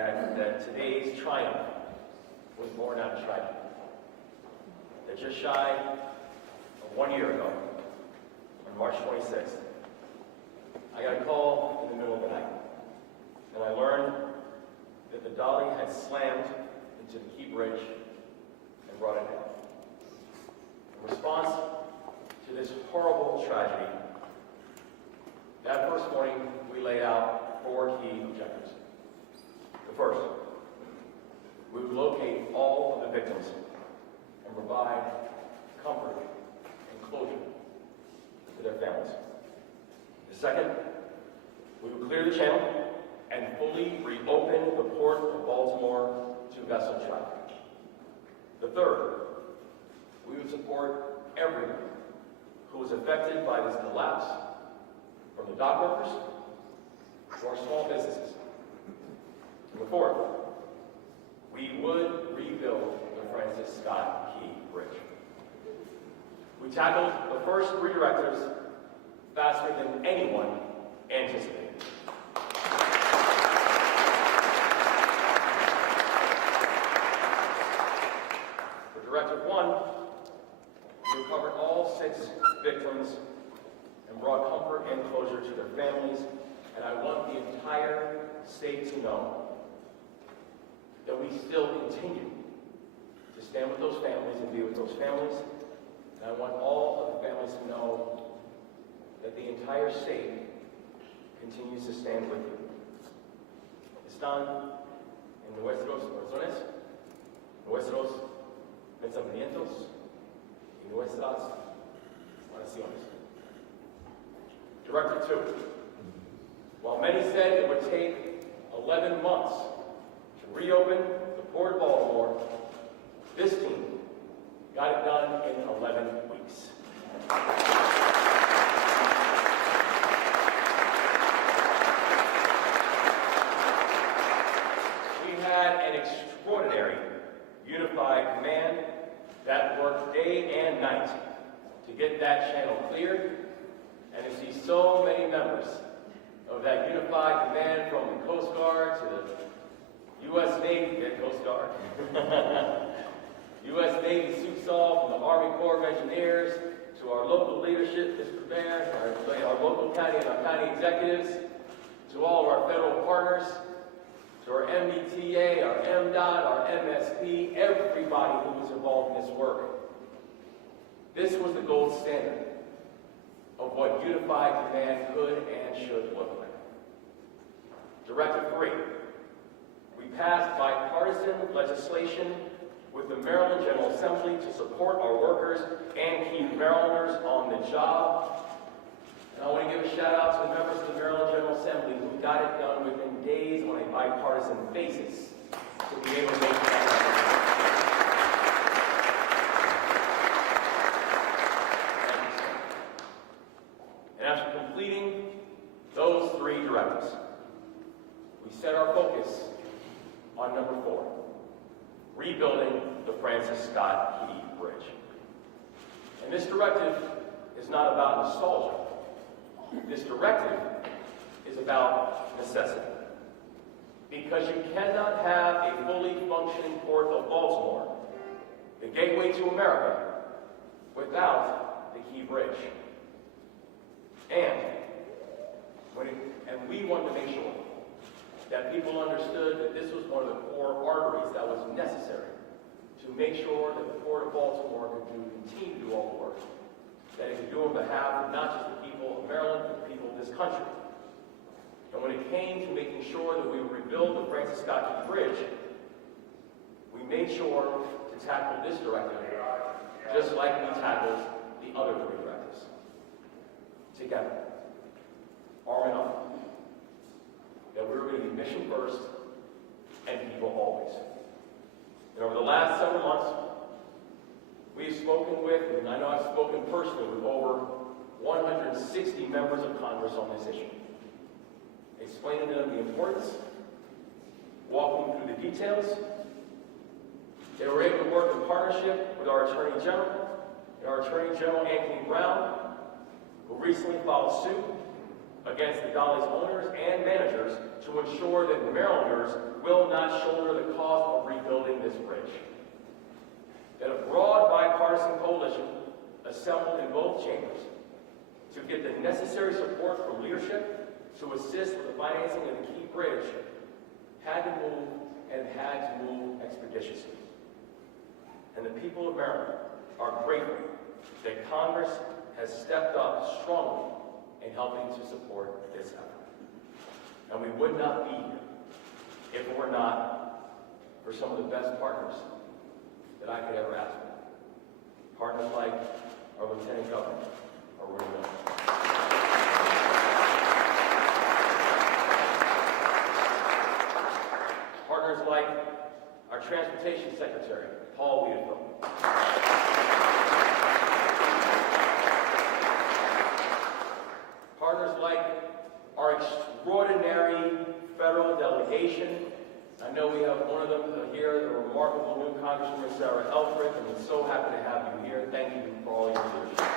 that today's triumph was born out of tragedy. That just shy of 1 year ago, on March 26th, I got a call in the middle of the night, and I learned that the dolly had slammed into the Key Bridge and brought it down. In response to this horrible tragedy, that first morning we laid out 4 key objectives. The first, we would locate all of the victims and provide comfort and closure to their families. The second, we would clear the channel and fully reopen the port of Baltimore to vessel traffic. The third, we would support everyone who was affected by this collapse, from the dock workers to our small businesses. And the fourth, we would rebuild the Francis Scott Key Bridge. We tackled the first 3 directives faster than anyone anticipated. For Directive 1, we recovered all 6 victims and brought comfort and closure to their families, and I want the entire state to know that we still continue to stand with those families and be with those families, and I want all of the families to know that the entire state continues to stand with you. Están en nuestros corazones, nuestros pensamientos y nuestras oraciones. Directive 2. While many said it would take 11 months to reopen the Port of Baltimore, this team got it done in 11 weeks. We had an extraordinary unified command that worked day and night to get that channel cleared, and to see so many members of that unified command, from the Coast Guard to the U.S. Navy, Coast Guard, U.S. Navy SUSAL, from the Army Corps of Engineers, to our local leadership, Mr. Mayor, our local county and our county executives, to all of our federal partners, to our MBTA, our MDOT, our MSP, everybody who was involved in this work. This was the gold standard of what unified command could and should look like. Directive 3. We passed bipartisan legislation with the Maryland General Assembly to support our workers and keep Marylanders on the job. And I want to give a shout out to the members of the Maryland General Assembly who got it done within days on a bipartisan basis to be able to make that happen. And after completing those 3 directives, we set our focus on number 4, rebuilding the Francis Scott Key Bridge. And this directive is not about nostalgia. This directive is about necessity. Because you cannot have a fully functioning Port of Baltimore, the gateway to America, without the Key Bridge. And we wanted to make sure that people understood that this was one of the core arteries that was necessary to make sure that the Port of Baltimore could continue to do all the work that it could do on behalf of not just the people of Maryland, but the people of this country. And when it came to making sure that we would rebuild the Francis Scott Key Bridge, we made sure to tackle this directive just like we tackled the other 3 directives. Together, arm in arm, that we were going to be mission first and people always. And over the last several months, we've spoken with, and I know I've spoken personally with over 160 members of Congress on this issue, explaining to them the importance, walking through the details. They were able to work in partnership with our Attorney General, and our Attorney General Anthony Brown, who recently filed suit against the Dolly's owners and managers to ensure that Marylanders will not shoulder the cost of rebuilding this bridge. That a broad bipartisan coalition assembled in both chambers to get the necessary support from leadership to assist with the financing of the key bridge had to move and had to move expeditiously. And the people of Maryland are grateful that Congress has stepped up strongly in helping to support this effort. And we would not be here if it were not for some of the best partners that I could ever ask for. Partners like our Lieutenant Governor, Aruna Miller. Partners like our Transportation Secretary, Paul Wiedefeld. Partners like our extraordinary federal delegation. I know we have one of them here, the remarkable new Congresswoman Sarah Elfreth, and we're so happy to have you here. Thank you for all your leadership.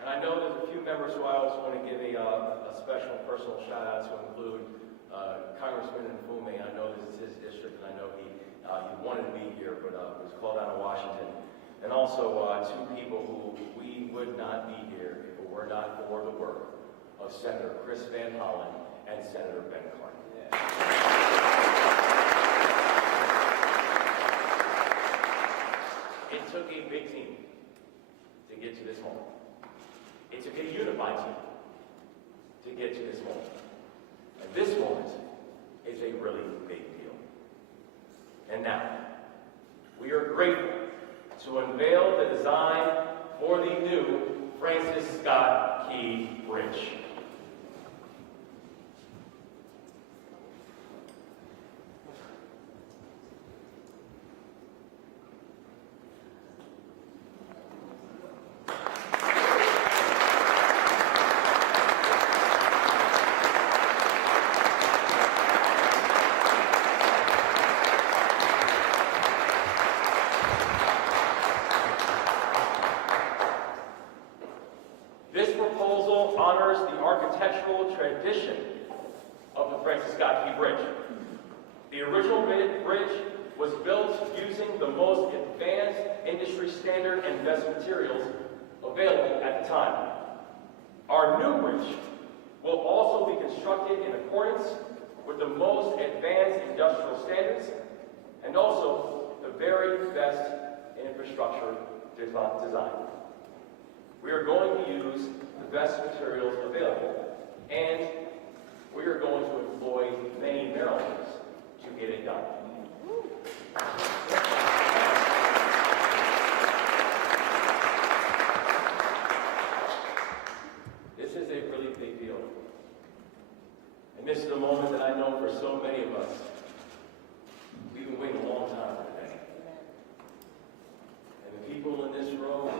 And I know there's a few members who I also want to give a special personal shout out to include Congressman Nfume. I know this is his district, and I know he wanted to be here, but was called out of Washington. And also two people who we would not be here if it were not for the work of Senator Chris Van Hollen and Senator Ben Cardin. Yeah. It took a big team to get to this moment. It took a unified team to get to this moment. And this moment is a really big deal. And now, we are grateful to unveil the design for the new Francis Scott Key Bridge. Honors the architectural tradition of the Francis Scott Key Bridge. The original bridge was built using the most advanced industry standard and best materials available at the time. Our new bridge will also be constructed in accordance with the most advanced industrial standards and also the very best infrastructure design. We are going to use the best materials available, and we are going to employ many Marylanders to get it done. This is a really big deal. And this is a moment that I know for so many of us, we've been waiting a long time for today. And the people in this room,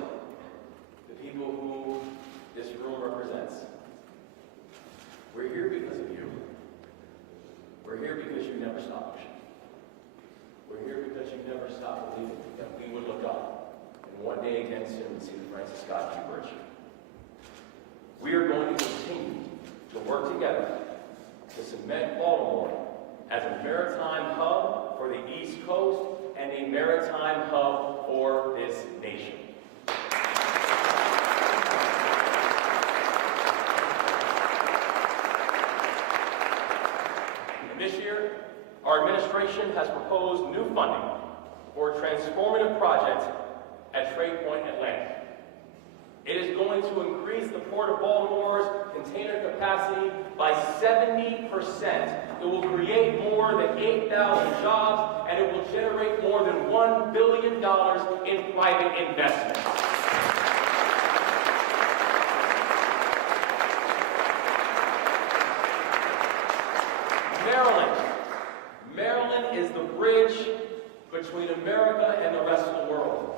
the people who this room represents, we're here because of you. We're here because you never stopped pushing. We're here because you never stopped believing that we would look up and one day again soon see the Francis Scott Key Bridge. We are going to continue to work together to cement Baltimore as a maritime hub for the East Coast and a maritime hub for this nation. This year, our administration has proposed new funding for a transformative project at Trade Point Atlantic. It is going to increase the Port of Baltimore's container capacity by 70%. It will create more than 8,000 jobs, and it will generate more than $1 billion in private investment. Maryland is the bridge between America and the rest of the world.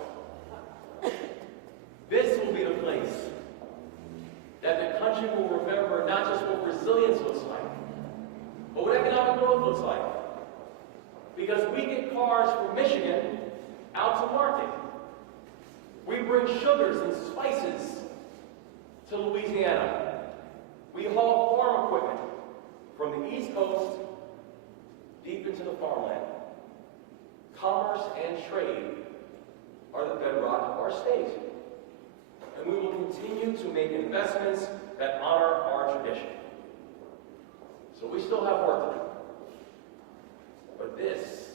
This will be the place that the country will remember not just what resilience looks like, but what economic growth looks like. Because we get cars from Michigan out to market. We bring sugars and spices to Louisiana. From the East Coast deep into the farmland, commerce and trade are the bedrock of our state. And we will continue to make investments that honor our tradition. So we still have work to do. But this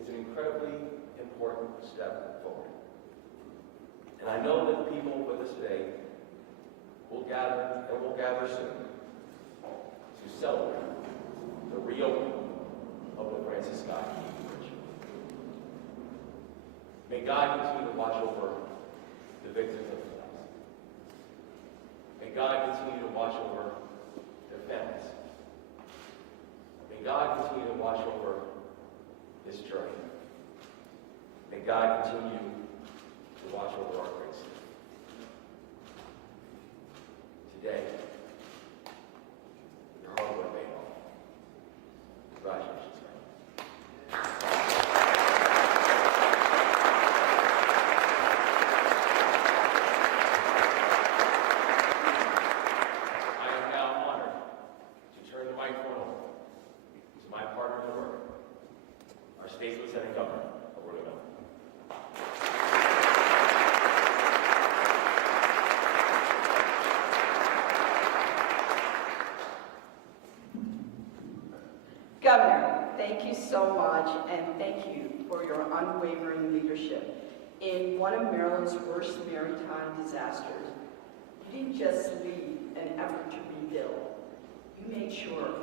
is an incredibly important step forward. And I know that the people with us today will gather, and will gather soon, to celebrate the reopening of the Francis Scott Bridge. May God continue to watch over the victims of the floods. May God continue to watch over their families. May God continue to watch over this journey. May God continue to watch over our great city. Today, your hard work paid off. Congratulations, I am now honored to turn the microphone over to my partner in work, our State's Lieutenant Governor, Roberto Miller. Governor, thank you so much, and thank you for your unwavering leadership in one of Maryland's worst maritime disasters. You didn't just lead an effort to rebuild. You made sure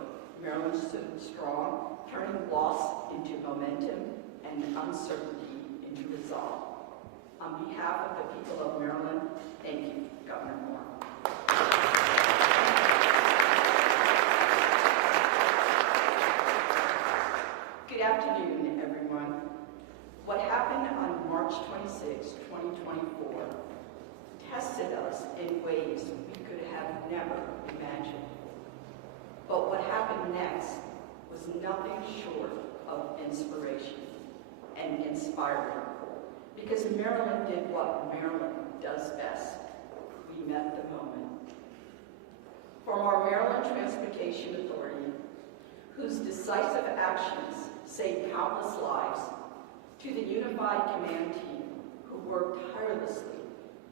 Maryland stood strong, turning loss into momentum and uncertainty into resolve. On behalf of the people of Maryland, thank you, Governor Moore. Good afternoon, everyone. What happened on March 26, 2024, tested us in ways we could have never imagined. But what happened next was nothing short of inspiration and inspiring, because Maryland did what Maryland does best. We met the moment. From our Maryland Transportation Authority, whose decisive actions saved countless lives, to the Unified Command Team, who worked tirelessly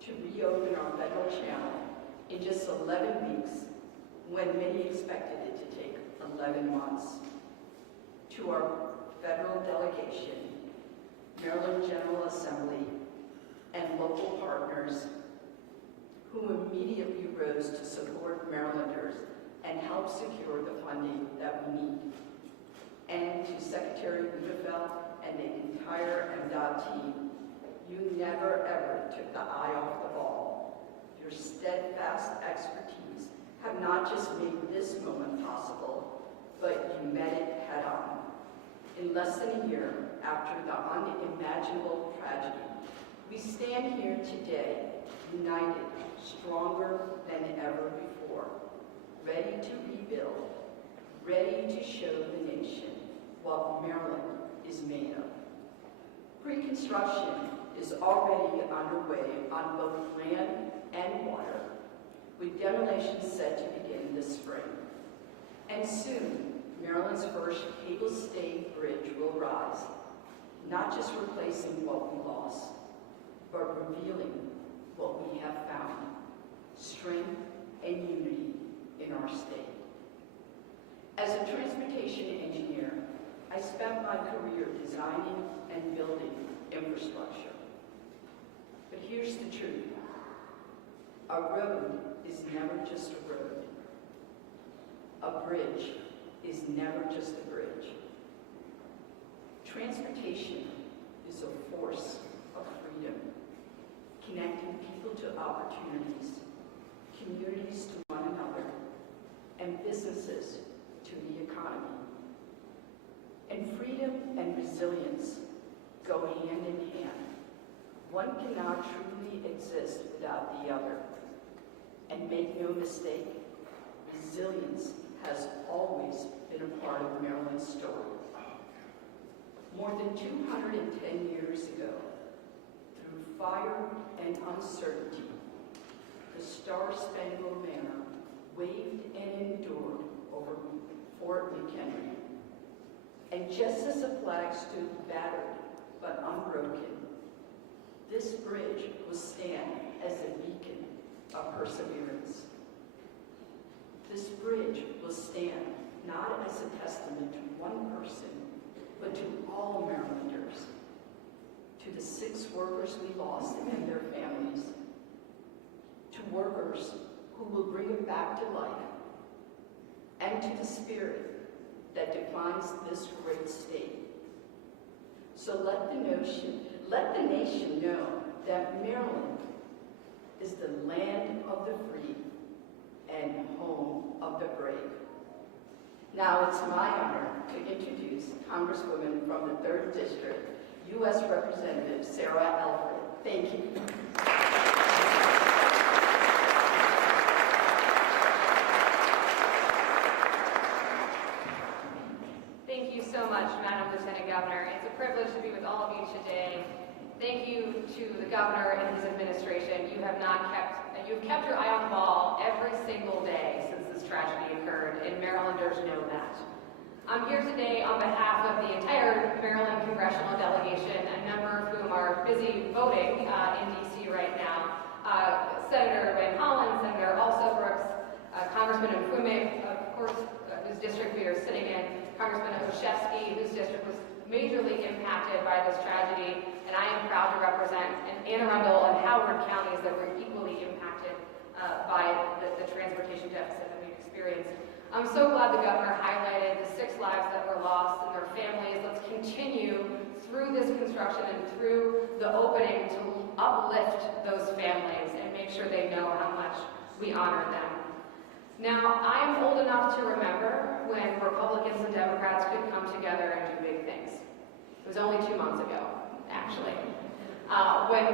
to reopen our federal channel in just 11 weeks, when many expected it to take 11 months, to our federal delegation, Maryland General Assembly, and local partners who immediately rose to support Marylanders and help secure the funding that we need. And to Secretary Unveils and the entire MDOT team, you never ever took the eye off the ball. Your steadfast expertise have not just made this moment possible, but you met it head on. In less than a year after the unimaginable tragedy, we stand here today, united, stronger than ever before, ready to rebuild, ready to show the nation what Maryland is made of. Pre-construction is already underway on both land and water, with demolition set to begin this spring. And soon, Maryland's first cable-stayed bridge will rise, not just replacing what we lost, but revealing what we have found, strength and unity in our state. As a transportation engineer, I spent my career designing and building infrastructure. But here's the truth. A road is never just a road. A bridge is never just a bridge. Transportation is a force of freedom, connecting people to opportunities, communities to one another, and businesses to the economy. And freedom and resilience go hand in hand. One cannot truly exist without the other. And make no mistake, resilience has always been a part of Maryland's story. More than 210 years ago, through fire and uncertainty, the Star-Spangled Banner waved and endured over stood battered but unbroken, this bridge will stand as a beacon of perseverance. This bridge will stand not as a testament to one person, but to all Marylanders, to the 6 workers we lost and their families, to workers who will bring it back to life, and to the spirit that defines this great state. So let the nation know that Maryland is the land of the free and home of the brave. Now it's my honor to introduce Congresswoman from the 3rd District, U.S. Representative Sarah Alford. Thank you. Thank you so much, Madam Lieutenant Governor. It's a privilege to be with all of you today. Thank you to the governor and his administration. You've kept your eye on the ball every single day since this tragedy occurred, and Marylanders know that. I'm here today on behalf of the entire Maryland congressional delegation, a number of whom are busy voting in D.C. right now. Senator Van Hollen, Senator Also Brooks, Congressman Mfume, of course, whose district we are sitting in, Congressman Olszewski, whose district was majorly impacted by this tragedy, and I am proud to represent Anne Arundel and Howard counties that were equally impacted by the transportation deficit that we've experienced. I'm so glad the governor highlighted the 6 lives that were lost and their families. Let's continue through this construction and through the opening to uplift those families and make sure they know how much we honor them. Now, I am old enough to remember when Republicans and Democrats could come together and do big things. It was only 2 months ago, actually. When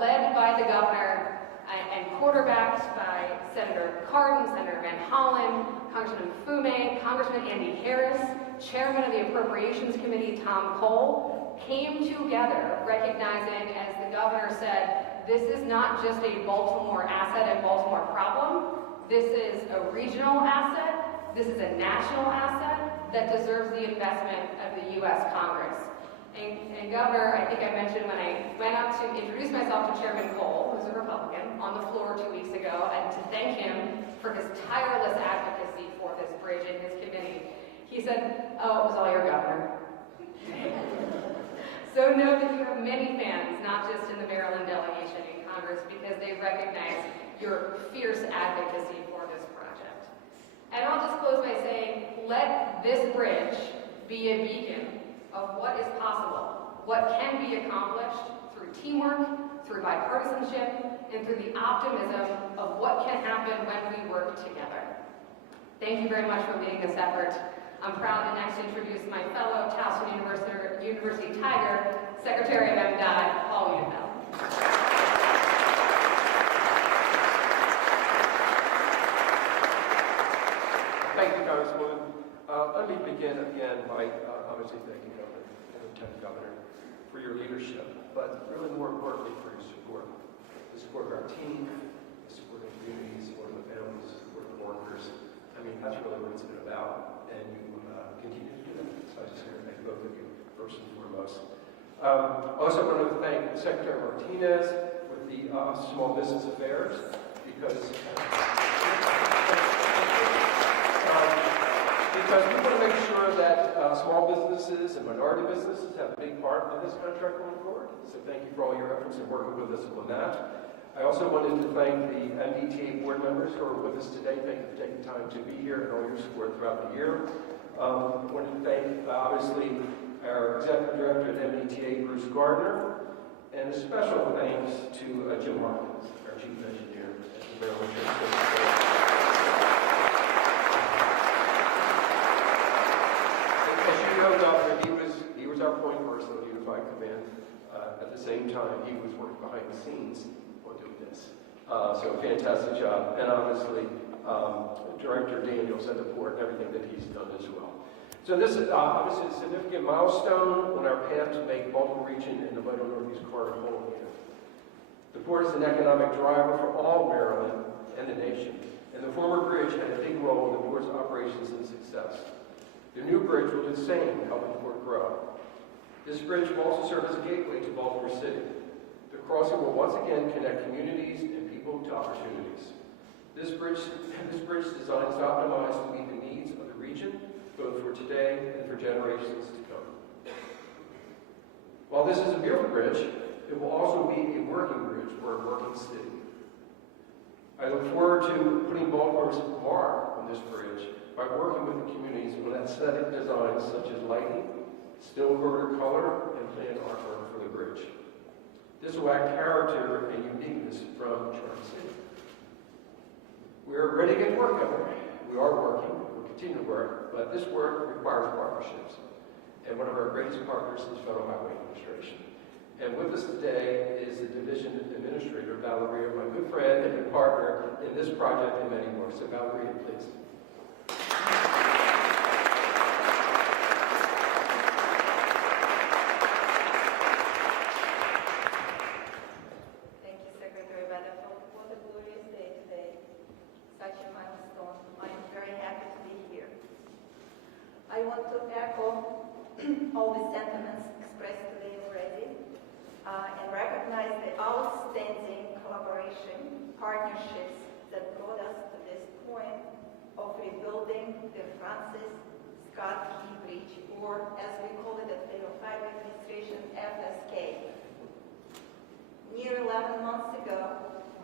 led by the governor and quarterbacked by Senator Cardin, Senator Van Hollen, Congressman Mfume, Congressman Andy Harris, Chairman of the Appropriations Committee Tom Cole, came together recognizing, as the governor said, this is not just a Baltimore asset and Baltimore problem. This is a regional asset. This is a national asset that deserves the investment of the U.S. Congress. And Governor, I think I mentioned when I went up to introduce myself to Chairman Cole, who's a Republican, on the floor 2 weeks ago, and to thank him for his tireless advocacy for this bridge in his committee, he said, "Oh, it was all your governor." So know that you have many fans, not just in the Maryland delegation in Congress, because they recognize your fierce advocacy for this project. And I'll just close by saying, let this bridge be a beacon of what is possible, what can be accomplished through teamwork, through bipartisanship, and through the optimism of what can happen when we work together. Thank you very much for leading this effort. I'm proud to next introduce my fellow Towson University Tiger, Secretary of MDOT, Paul Unveils. Thank you, Congresswoman. Let me begin again by obviously thanking Governor and Lieutenant Governor for your leadership, but really more importantly for your support. The support of our team, the support of the community, the support of the families, the support of the workers. I mean, that's really what it's been about, and you continue to do that. So I just want to thank both of you, first and foremost. Also want to thank Secretary Martinez with the Small Business Affairs, because we want to make sure that small businesses and minority businesses have a big part in this contract going forward. So thank you for all your efforts in working with us on that. I also wanted to thank the MDTA board members who are with us today. Thank you for taking time to be here and all your support throughout the year. I wanted to thank, obviously, our Executive Director at MDTA, Bruce Gardner, and a special thanks to Jim Harkins, our Chief Engineer at the Maryland Transportation. As you know, Governor, he was our point person on Unified Command. At the same time, he was working behind the scenes on doing this. So fantastic job. And obviously, Director Daniels at the port and everything that he's done as well. So this is obviously a significant milestone on our path to make Baltimore region and the Vital Northeast Corridor whole again. The port is an economic driver for all Maryland and the nation, and the former bridge had a big role in the port's operations and success. The new bridge will do the same, helping the port grow. This bridge will also serve as a gateway to Baltimore City. The crossing will once again connect communities and people to opportunities. This bridge design is optimized to meet the needs of the region, both for today and for generations to come. While this is a beautiful bridge, it will also be a working bridge for a working city. I look forward to putting Baltimore's mark on this bridge by working with the communities on aesthetic designs such as lighting, still border color, and planned artwork for the bridge. This will add character and uniqueness from Charm City. We are ready to get work done. We are working, we'll continue to work, but this work requires partnerships. And one of our greatest partners is Federal Highway Administration. And with us today is the Division Administrator, Valeria, my good friend and partner in this project and many more. So Valeria, please. Thank you, Secretary Weatherford. What a glorious day today. Such a milestone. I am very happy to be here. I want to echo all the sentiments expressed today already and recognize the outstanding collaboration, partnerships that brought us to this point of rebuilding the Francis Scott Key Bridge, or as we call it at Federal Highway Administration, FSK. Near 11 months ago,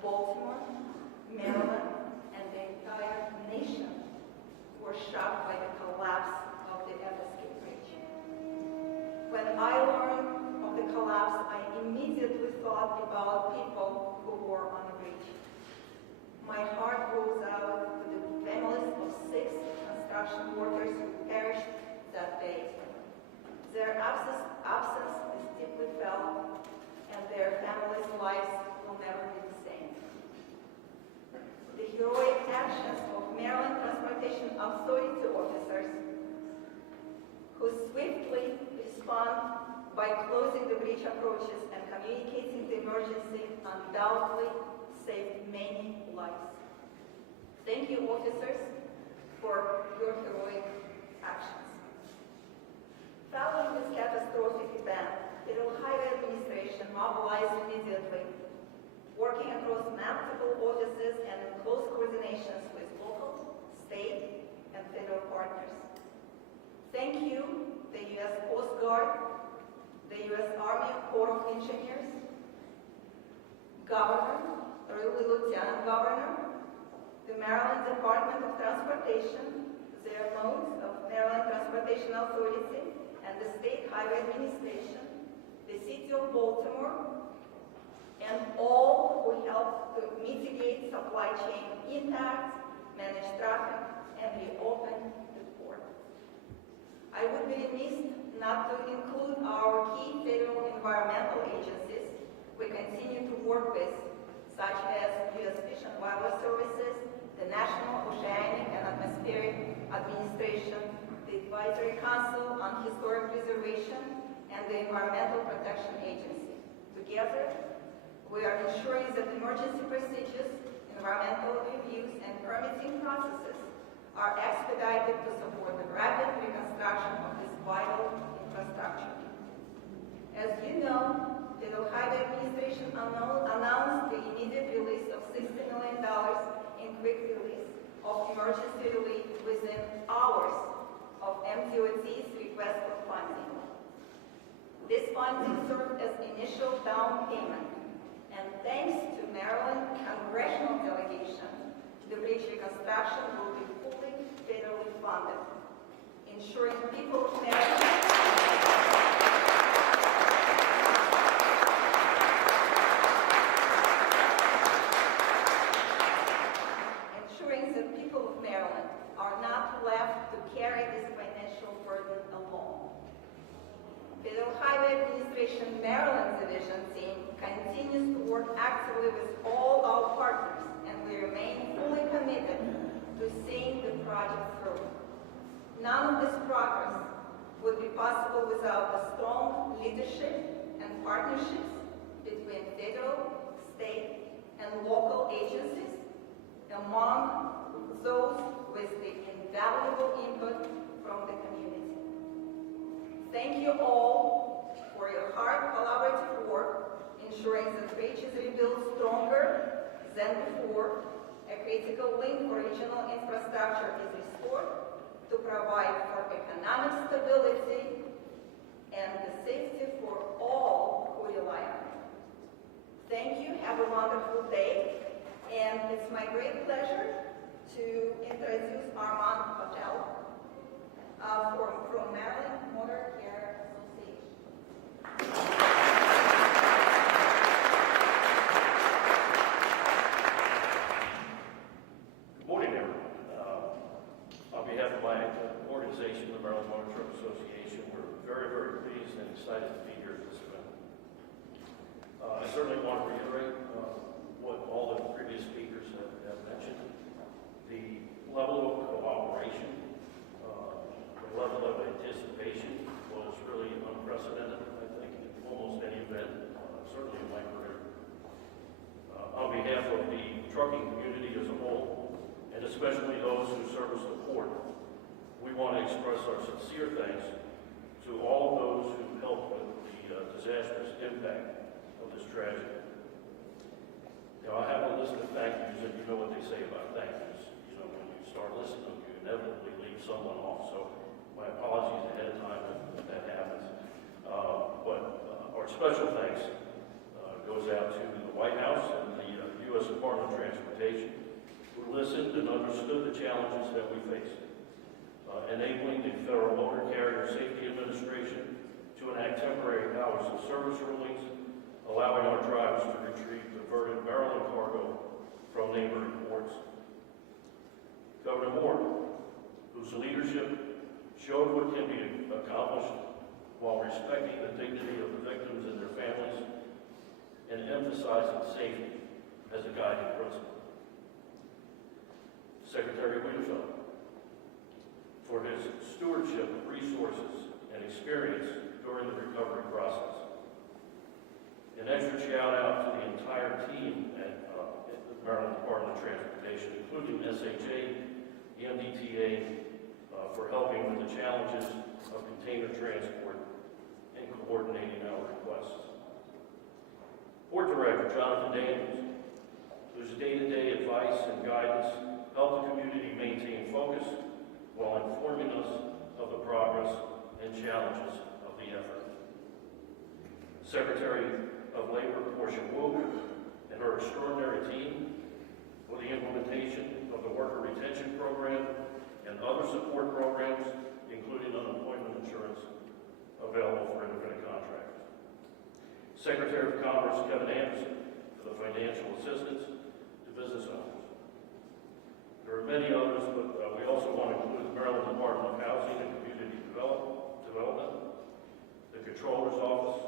Baltimore, Maryland, and the entire nation were shocked by the collapse of the FSK Bridge. When I learned of the collapse, I immediately thought about people who were on the bridge. My heart goes out to the families of 6 construction workers who perished that day. Their absence is deeply felt, and their families' lives will never be the same. The heroic actions of Maryland Transportation Authority officers who swiftly respond by closing the bridge approaches and communicating the emergency undoubtedly saved many lives. Thank you, officers, for your heroic actions. Following this catastrophic event, Federal Highway Administration mobilized immediately, working across multiple offices and in close coordinations with local, state, and federal partners. Thank you, the U.S. Coast Guard, the U.S. Army Corps of Engineers, Governor, early Lieutenant Governor, the Maryland Department of Transportation, the MODES of Maryland Transportation Authority, and the State Highway Administration, the City of Baltimore, and all who helped to mitigate supply chain impacts, manage traffic, and reopen the port. I would be remiss not to include our key federal environmental agencies we continue to work with, such as U.S. Fish and Wildlife Services, the National Oceanic and Atmospheric Administration, the Advisory Council on Historic Preservation, and the Environmental Protection Agency. Together, we are ensuring that emergency procedures, environmental reviews, and permitting processes are expedited to support the rapid reconstruction of this vital infrastructure. As you know, the Federal Highway Administration announced the immediate release of $60 million in quick release of emergency relief within hours of MDOT's request for funding. This funding served as initial down payment, and thanks to Maryland congressional delegation, the bridge reconstruction will be fully federally funded, ensuring people of Maryland are not left to carry this financial burden alone. Federal Highway Administration Maryland Division team continues to work actively with all our partners, and we remain fully committed to seeing the project through. None of this progress would be possible without the strong leadership and partnerships between federal, state, and local agencies, among those with the invaluable input from the community. Thank you all for your hard collaborative work, ensuring that bridge is rebuilt stronger than before. A critical link for regional infrastructure is restored to provide for economic stability and the safety for all who rely on it. Thank you. Have a wonderful day. And it's my great pleasure to introduce Armand Patel from Maryland Motor Care Association. Good morning, everyone. On behalf of my organization, the Maryland Motor Truck Association, we're very, very pleased and excited to be here at this event. I certainly want to reiterate what all the previous speakers have mentioned. The level of cooperation, the level of anticipation was really unprecedented, I think, in almost any event, certainly in my career. On behalf of the trucking community as a whole, and especially those who service the port, we want to express our sincere thanks to all of those who helped with the disastrous impact of this tragedy. You know, I have a list of thank yous, and you know what they say about thank yous. You know, when you start listening, you inevitably leave someone off. So my apologies ahead of time if that happens. But our special thanks goes out to the White House and the U.S. Department of Transportation, who listened and understood the challenges that we faced, enabling the Federal Motor Carrier Safety Administration to enact temporary hours of service rulings, allowing our drivers to retrieve diverted Maryland cargo from neighboring ports. Governor Moore, whose leadership showed what can be accomplished while respecting the dignity of the victims and their families and emphasizing safety as a guiding principle. Secretary Wiedefeld, for his stewardship of resources and experience during the recovery process. An extra shout out to the entire team at the Maryland Department of Transportation, including SHA, the MDTA, for helping with the challenges of container transport and coordinating our requests. Port Director Jonathan Daniels, whose day-to-day advice and guidance help the community maintain focus while informing us of the progress and challenges of the effort. Secretary of Labor Portia Wu and her extraordinary team for the implementation of the Worker Retention Program and other support programs, including unemployment insurance available for independent contractors. Secretary of Commerce Kevin Anderson for the financial assistance to business owners. There are many others, but we also want to include the Maryland Department of Housing and Community Development, the Controller's Office,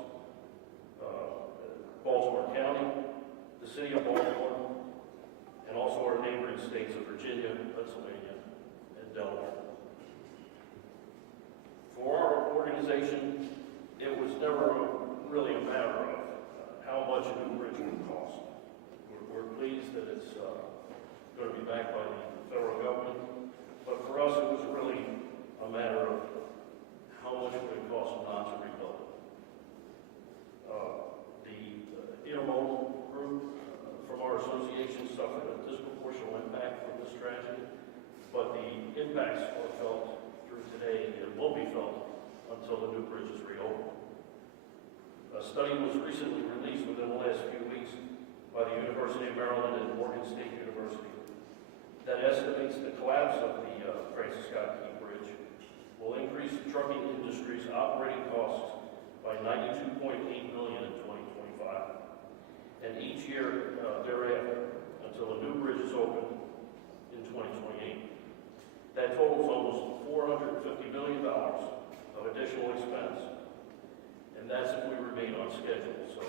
Baltimore County, the City of Baltimore, and also our neighboring states of Virginia, Pennsylvania, and Delaware. For our organization, it was never really a matter of how much a new bridge would cost. We're pleased that it's going to be backed by the federal government, but for us it was really a matter of how much it would cost not to rebuild it. The intermodal group from our association suffered a disproportional impact from this tragedy, but the impacts are felt through today and will be felt until the new bridge is reopened. A study was recently released within the last few weeks by the University of Maryland and Morgan State University that estimates the collapse of the Francis Scott Key Bridge will increase the trucking industry's operating costs by $92.8 million in 2025, and each year thereafter until a new bridge is opened in 2028. That totals almost $450 million of additional expense, and that's if we remain on schedule, so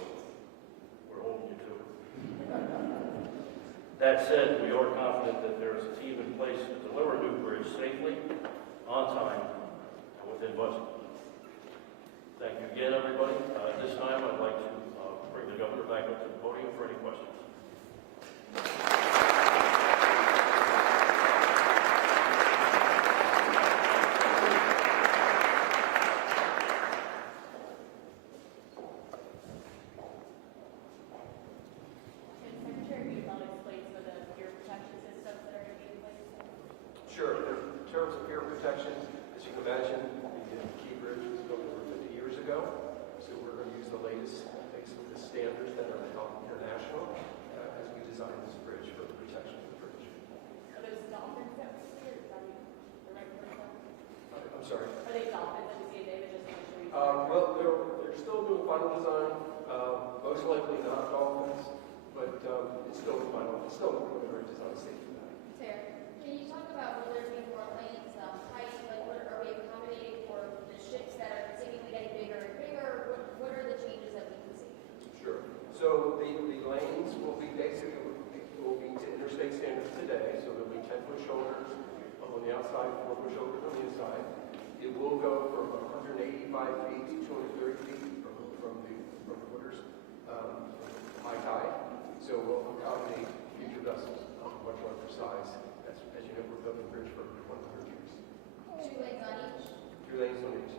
we're holding you to it. That said, we are confident that there is a team in place to deliver a new bridge safely, on time, and within budget. Thank you again, everybody. At this time, I'd like to bring the governor back up to the podium for any questions. protection. As you can imagine, the Key Bridge was built over 50 years ago, so we're going to use the latest, basically the standards that are international as we design this bridge for the protection of the bridge. Are those dolphins that we see, or is that the right person? I'm sorry. Are they dolphins that we see, David, just to make sure we... Well, they're still doing final design, most likely not dolphins, but it's still the preliminary design stage for that. Sarah, can you talk about will there be more lanes, height, like what are we accommodating for the ships that are seemingly getting bigger and bigger? What are the changes that we can see? Sure. So the lanes will be basically to interstate standards today, so there'll be 10-foot shoulders on the outside, 4-foot shoulders on the inside. It will go from 185 feet to 230 feet from the water's high tide. So we'll accommodate future vessels of much larger size. As you know, we're building a bridge for 100 years. 2 lanes on each? 2 lanes on each.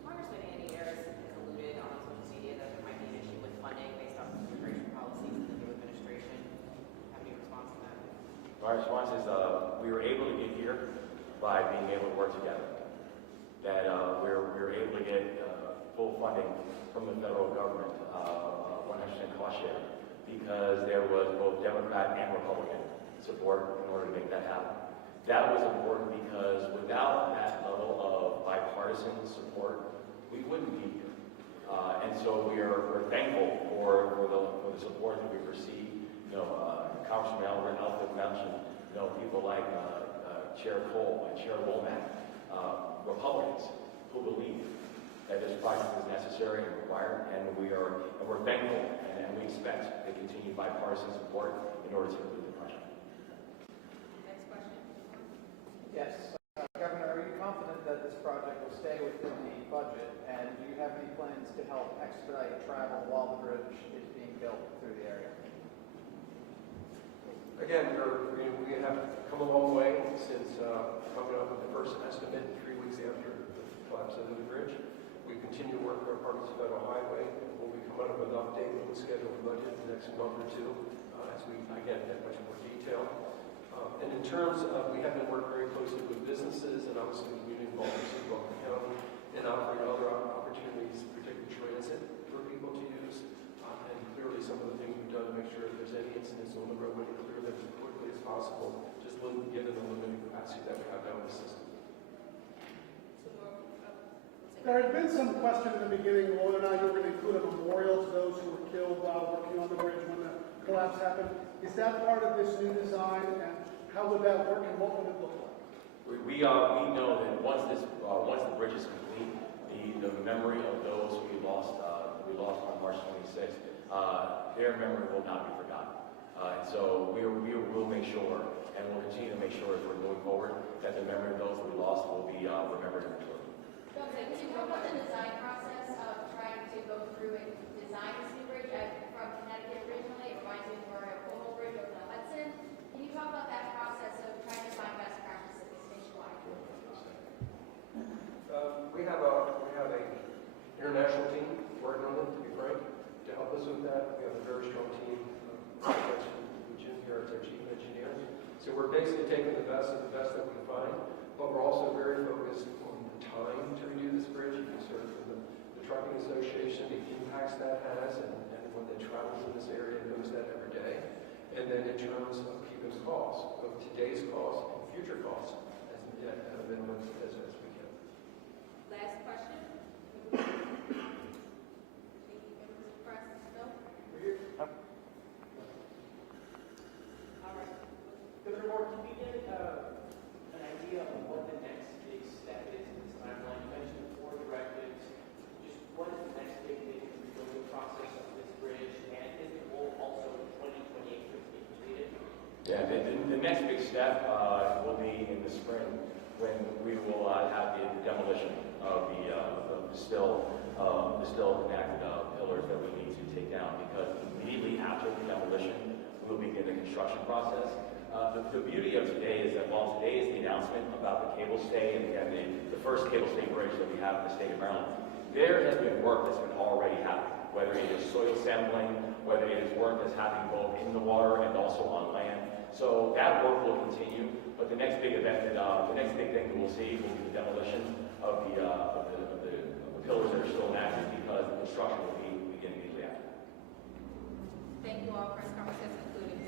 Congressman Andy Harris has alluded on social media that there might be an issue with funding based on immigration policies in the new administration. Have any response to that? My response is we were able to get here by being able to work together. That we were able to get full funding from the federal government, 100% cost share, because there was both Democrat and Republican support in order to make that happen. That was important because without that level of bipartisan support, we wouldn't be here. And so we're thankful for the support that we've received. Congressman Elford mentioned, people like Chair Cole and Chair Womack, Republicans who believe that this project is necessary and required, and we're thankful and we expect the continued bipartisan support in order to complete the project. Next question. Yes. Governor, are you confident that this project will stay within the budget? And do you have any plans to help expedite travel while the bridge is being built through the area? Again, we have come a long way since coming up with the first estimate 3 weeks after the collapse of the bridge. We continue to work with our partners at Federal Highway. We'll be coming up with an update with the schedule and budget in the next month or two as we, again, get much more detail. And in terms of, we have been working very closely with businesses and obviously the community involved in Baltimore County and offering other opportunities, particularly transit, for people to use. And clearly some of the things we've done to make sure if there's any incidents on the roadway, to clear them as quickly as possible, just given the limited capacity that we have now in the system. There had been some question in the beginning whether or not you were going to include a memorial to those who were killed while working on the bridge when the collapse happened. Is that part of this new design, and how would that work, and what would it look like? We know that once the bridge is complete, the memory of those we lost on March 26th, their memory will not be forgotten. And so we will make sure, and we'll continue to make sure as we're moving forward, that the memory of those we lost will be remembered and restored. Can you talk about the design process of trying to go through and design this new bridge? From Connecticut originally, it reminds me of our Oval Bridge over the Hudson. Can you talk about that process of trying to find best practices nationwide? We have a international team working on it, to be frank, to help us with that. We have a very strong team of Jim here as our chief engineer. So we're basically taking the best of the best that we can find, but we're also very focused on the time to redo this bridge. You can serve from the trucking association, the impacts that has, and when they travels in this area knows that every day. And then in terms of keeping costs, both today's costs and future costs, as minimum as we can. Last question. Governor Moore, can we get an idea of what the next big step is in this timeline? You mentioned 4 directives. Just what is the next big thing in the rebuilding process of this bridge? And is the goal also 2028 for it to be completed? Yeah, the next big step will be in the spring when we will have the demolition of the still enacted pillars that we need to take down, because immediately after the demolition, we'll begin the construction process. The beauty of today is that while today is the announcement about the cable stay and the first cable stay bridge that we have in the state of Maryland, there has been work that's been already happening, whether it is soil sampling, whether it is work that's happening both in the water and also on land. So that work will continue, but the next big event, the next big thing that we'll see will be the demolition of the pillars that are still inactive because the construction will be beginning immediately after. Thank you all. Press conference is concluded.